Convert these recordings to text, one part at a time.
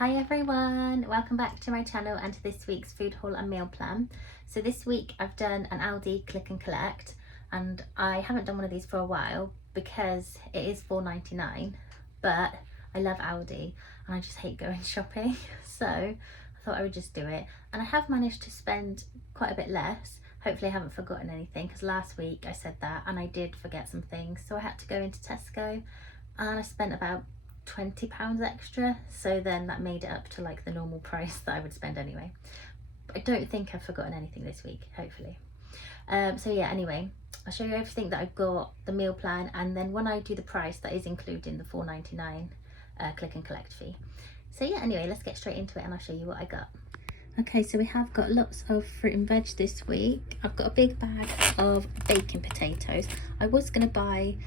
Hi everyone, welcome back to my channel and to this week's food haul and meal plan. So this week I've done an Aldi click and collect, and I haven't done one of these for a while because it is £4.99, but I love Aldi and I just hate going shopping, so I thought I would just do it. And I have managed to spend quite a bit less. Hopefully I haven't forgotten anything, because last week I said that and I did forget some things, so I had to go into Tesco and I spent about £20 extra, so then that made it up to like the normal price that I would spend anyway. But I don't think I've forgotten anything this week, hopefully. So yeah, anyway, I'll show you everything that I've got, the meal plan, and then when I do the price, that is including the £4.99 click and collect fee. So yeah, anyway, let's get straight into it and I'll show you what I got. Okay, so we have got lots of fruit and veg this week. I've got a big bag of baking potatoes. I was going to buy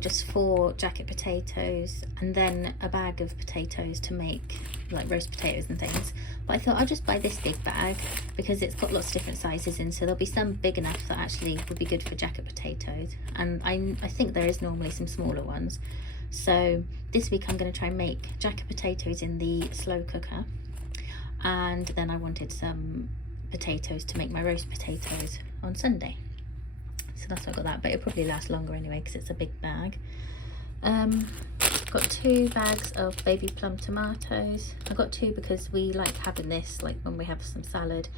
just 4 jacket potatoes and then a bag of potatoes to make like roast potatoes and things, but I thought I'll just buy this big bag because it's got lots of different sizes in, so there'll be some big enough that actually would be good for jacket potatoes, and I think there is normally some smaller ones. So this week I'm going to try and make jacket potatoes in the slow cooker, and then I wanted some potatoes to make my roast potatoes on Sunday. So that's why I got that, but it'll probably last longer anyway because it's a big bag. Got 2 bags of baby plum tomatoes. I got 2 because we like having this like when we have some salad,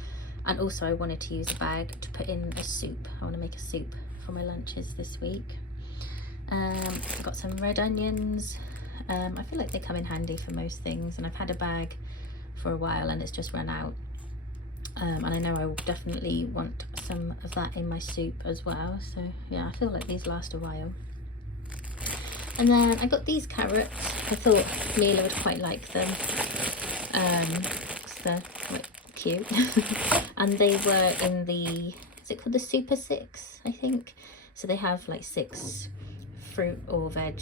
and also I wanted to use a bag to put in a soup. I want to make a soup for my lunches this week. I've got some red onions. I feel like they come in handy for most things, and I've had a bag for a while and it's just run out. And I know I will definitely want some of that in my soup as well, so yeah, I feel like these last a while. And then I got these carrots. I thought Mila would quite like them because they're quite cute. And they were in the, is it called the Super 6, I think? So they have like 6 fruit or veg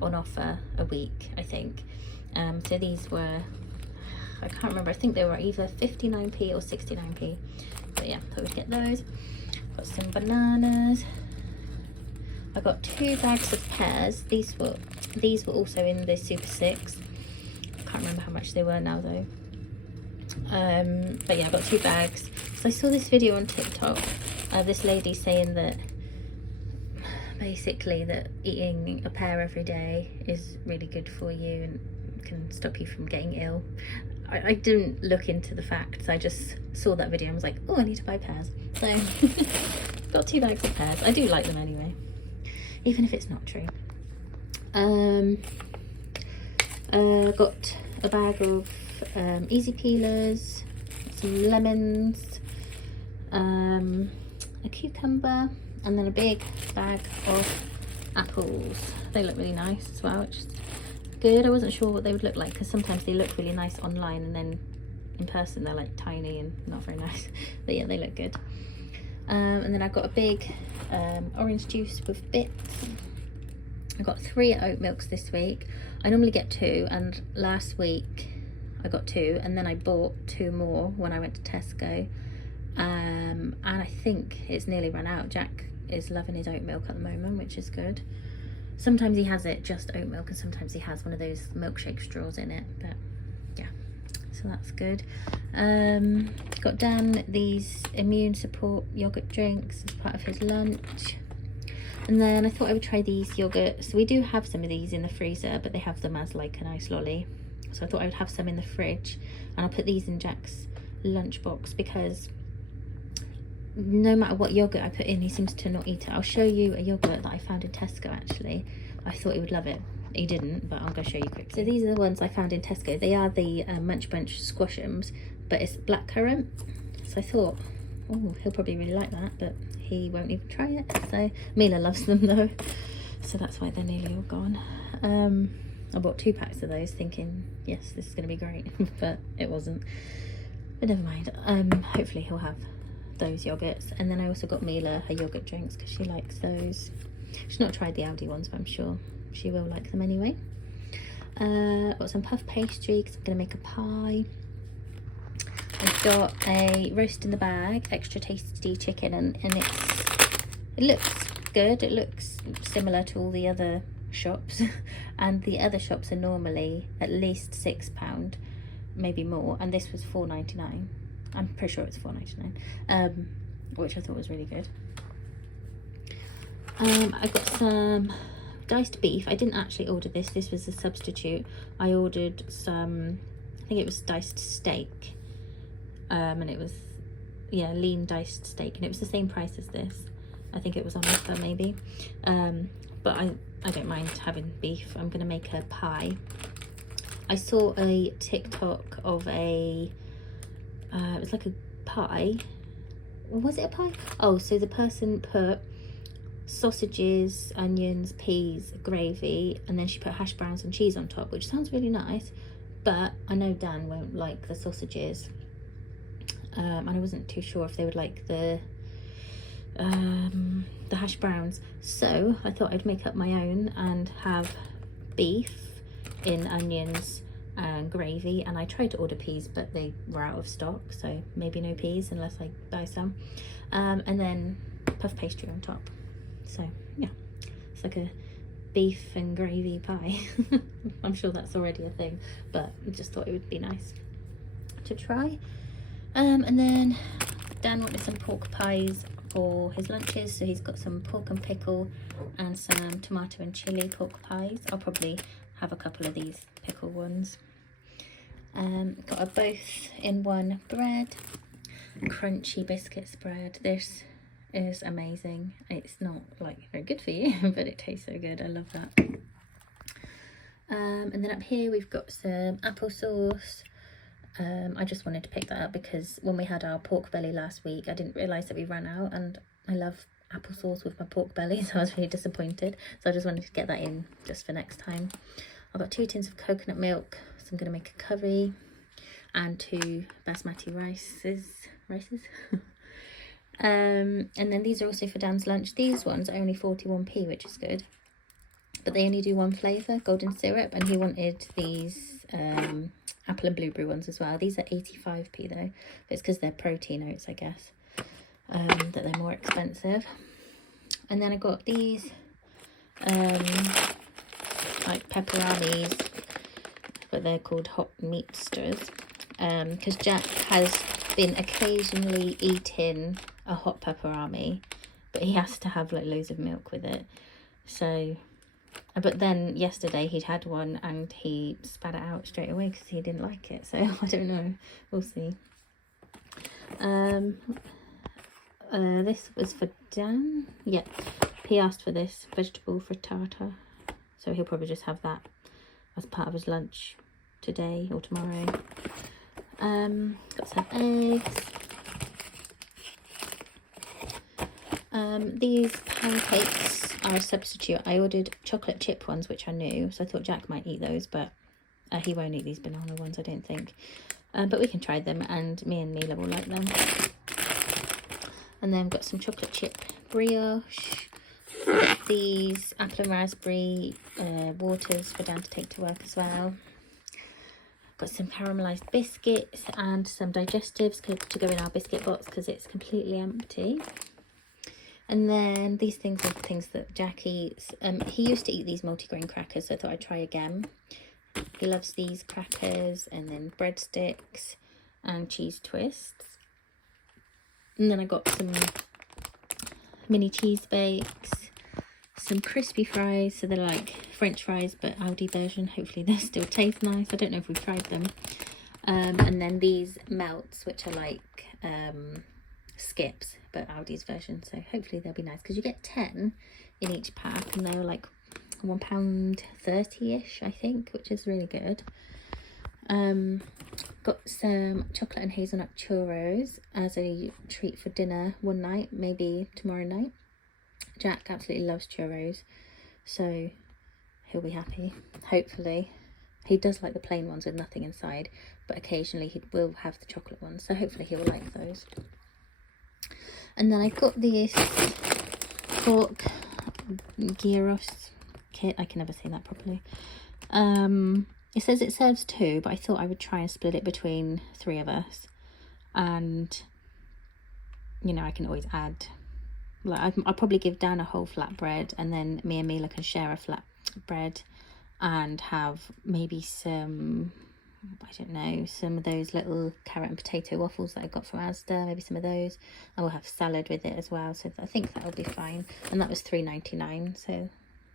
on offer a week, I think. So these were, I can't remember, I think they were either 59p or 69p, but yeah, thought we'd get those. Got some bananas. I got 2 bags of pears. These were also in the Super 6. I can't remember how much they were now though. But yeah, I got 2 bags. So I saw this video on TikTok, this lady saying that basically that eating a pear every day is really good for you and can stop you from getting ill. I didn't look into the facts, I just saw that video and was like, oh, I need to buy pears. So got 2 bags of pears. I do like them anyway, even if it's not true. Got a bag of easy peelers, some lemons, a cucumber, and then a big bag of apples. They look really nice as well, which is good. I wasn't sure what they would look like because sometimes they look really nice online and then in person they're like tiny and not very nice, but yeah, they look good. And then I got a big orange juice with bits. I got 3 oat milks this week. I normally get 2, and last week I got 2, and then I bought 2 more when I went to Tesco, and I think it's nearly run out. Jack is loving his oat milk at the moment, which is good. Sometimes he has it just oat milk, and sometimes he has one of those milkshake straws in it, but yeah, so that's good. Got Dan these immune support yogurt drinks as part of his lunch, and then I thought I would try these yogurts. We do have some of these in the freezer, but they have them as like a nice lolly, so I thought I would have some in the fridge, and I'll put these in Jack's lunchbox because no matter what yogurt I put in, he seems to not eat it. I'll show you a yogurt that I found in Tesco actually. I thought he would love it. He didn't, but I'm going to show you quickly. So these are the ones I found in Tesco. They are the Munch Bunch Squash'ems, but it's blackcurrant. So I thought, oh, he'll probably really like that, but he won't even try it. So Mila loves them though, so that's why they're nearly all gone. I bought 2 packs of those thinking, yes, this is going to be great, but it wasn't. But never mind. Hopefully he'll have those yogurts. And then I also got Mila her yogurt drinks because she likes those. She's not tried the Aldi ones, but I'm sure she will like them anyway. Got some puff pastry because I'm going to make a pie. I've got a roast in the bag, extra tasty chicken, and it looks good. It looks similar to all the other shops and the other shops are normally at least £6, maybe more, and this was £4.99. I'm pretty sure it's £4.99, which I thought was really good. I got some diced beef. I didn't actually order this. This was a substitute. I ordered some, I think it was diced steak, and it was, yeah, lean diced steak, and it was the same price as this. I think it was on offer maybe, but I don't mind having beef. I'm gonna make a pie. I saw a TikTok of a it was like a pie. Was it a pie? Oh, so the person put sausages, onions, peas, gravy, and then she put hash browns and cheese on top, which sounds really nice, but I know Dan won't like the sausages, and I wasn't too sure if they would like the hash browns, so I thought I'd make up my own and have beef in onions and gravy. And I tried to order peas, but they were out of stock, so maybe no peas unless I buy some, and then puff pastry on top. So yeah, it's like a beef and gravy pie. I'm sure that's already a thing, but I just thought it would be nice to try. And then Dan wanted some pork pies for his lunches, so he's got some pork and pickle and some tomato and chili pork pies. I'll probably have a couple of these pickle ones. Got a both in one bread, crunchy biscuit spread. This is amazing. It's not like very good for you, but it tastes so good. I love that. And then up here we've got some applesauce. I just wanted to pick that up because when we had our pork belly last week, I didn't realise that we ran out, and I love applesauce with my pork belly, so I was really disappointed. So I just wanted to get that in just for next time. I've got 2 tins of coconut milk, so I'm going to make a curry, and 2 basmati rices. And then these are also for Dan's lunch. These ones are only 41p, which is good, but they only do one flavour, golden syrup, and he wanted these apple and blueberry ones as well. These are 85p though, but it's because they're protein oats, I guess, that they're more expensive. And then I got these like pepperamis, but they're called hot meatsters, because Jack has been occasionally eating a hot pepperami, but he has to have like loads of milk with it. So, but then yesterday he'd had one and he spat it out straight away because he didn't like it. So I don't know, we'll see. This was for Dan. Yeah, he asked for this vegetable frittata, so he'll probably just have that as part of his lunch today or tomorrow. Got some eggs. These pancakes are a substitute. I ordered chocolate chip ones, which I knew, so I thought Jack might eat those, but he won't eat these banana ones, I don't think. But we can try them, and me and Mila will like them. And then we've got some chocolate chip brioche. I've got these apple and raspberry waters for Dan to take to work as well. Got some caramelised biscuits and some digestives to go in our biscuit box because it's completely empty. And then these things are things that Jack eats. He used to eat these multigrain crackers, so I thought I'd try again. He loves these crackers, and then breadsticks and cheese twists. And then I got some mini cheese bakes, some crispy fries, so they're like French fries but Aldi version. Hopefully they still taste nice. I don't know if we've tried them. And then these melts, which are like skips but Aldi's version, so hopefully they'll be nice because you get 10 in each pack, and they were like £1.30ish, I think, which is really good. Got some chocolate and hazelnut churros as a treat for dinner one night, maybe tomorrow night. Jack absolutely loves churros, so he'll be happy, hopefully. He does like the plain ones with nothing inside, but occasionally he will have the chocolate ones, so hopefully he will like those. And then I got this pork gyros kit. I can never say that properly. It says it serves 2, but I thought I would try and split it between 3 of us, and you know, I can always add, like, I'll probably give Dan a whole flatbread, and then me and Mila can share bread and have maybe some, I don't know, some of those little carrot and potato waffles that I got from Asda, maybe some of those. I will have salad with it as well, so I think that'll be fine. And that was £3.99, so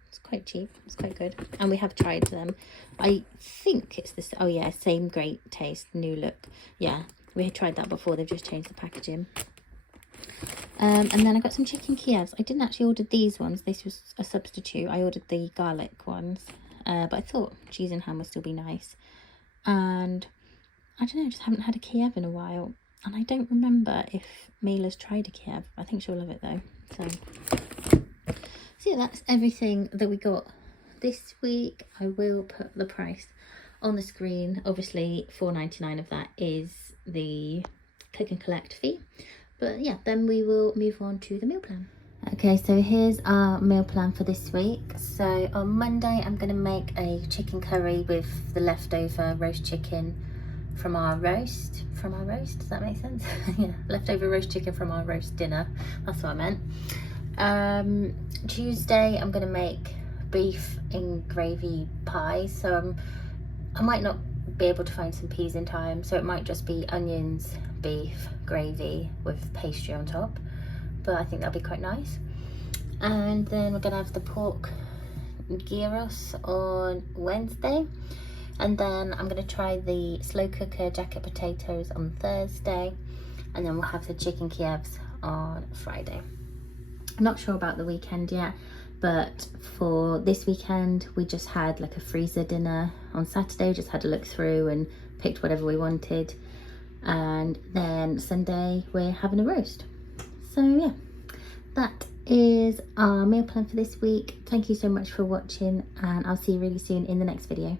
it's quite cheap, it's quite good. And we have tried them. I think it's this, oh yeah, same great taste, new look. Yeah, we had tried that before, they've just changed the packaging. And then I got some chicken Kievs. I didn't actually order these ones, this was a substitute. I ordered the garlic ones, but I thought cheese and ham would still be nice. And I don't know, just haven't had a Kiev in a while. And I don't remember if Mila's tried a Kiev. I think she'll love it though. So yeah, that's everything that we got this week. I will put the price on the screen. Obviously £4.99 of that is the click and collect fee. But yeah, then we will move on to the meal plan. Okay, so here's our meal plan for this week. So on Monday, I'm going to make a chicken curry with the leftover roast chicken from our roast. Does that make sense? Yeah, leftover roast chicken from our roast dinner. That's what I meant. Tuesday, I'm going to make beef in gravy pie. So I might not be able to find some peas in time. So it might just be onions, beef, gravy with pastry on top. But I think that'll be quite nice. And then we're gonna have the pork gyros on Wednesday, and then I'm gonna try the slow cooker jacket potatoes on Thursday, and then we'll have the chicken Kievs on Friday. I'm not sure about the weekend yet, but for this weekend we just had like a freezer dinner on Saturday, just had a look through and picked whatever we wanted, and then Sunday we're having a roast. So yeah, that is our meal plan for this week. Thank you so much for watching, and I'll see you really soon in the next video.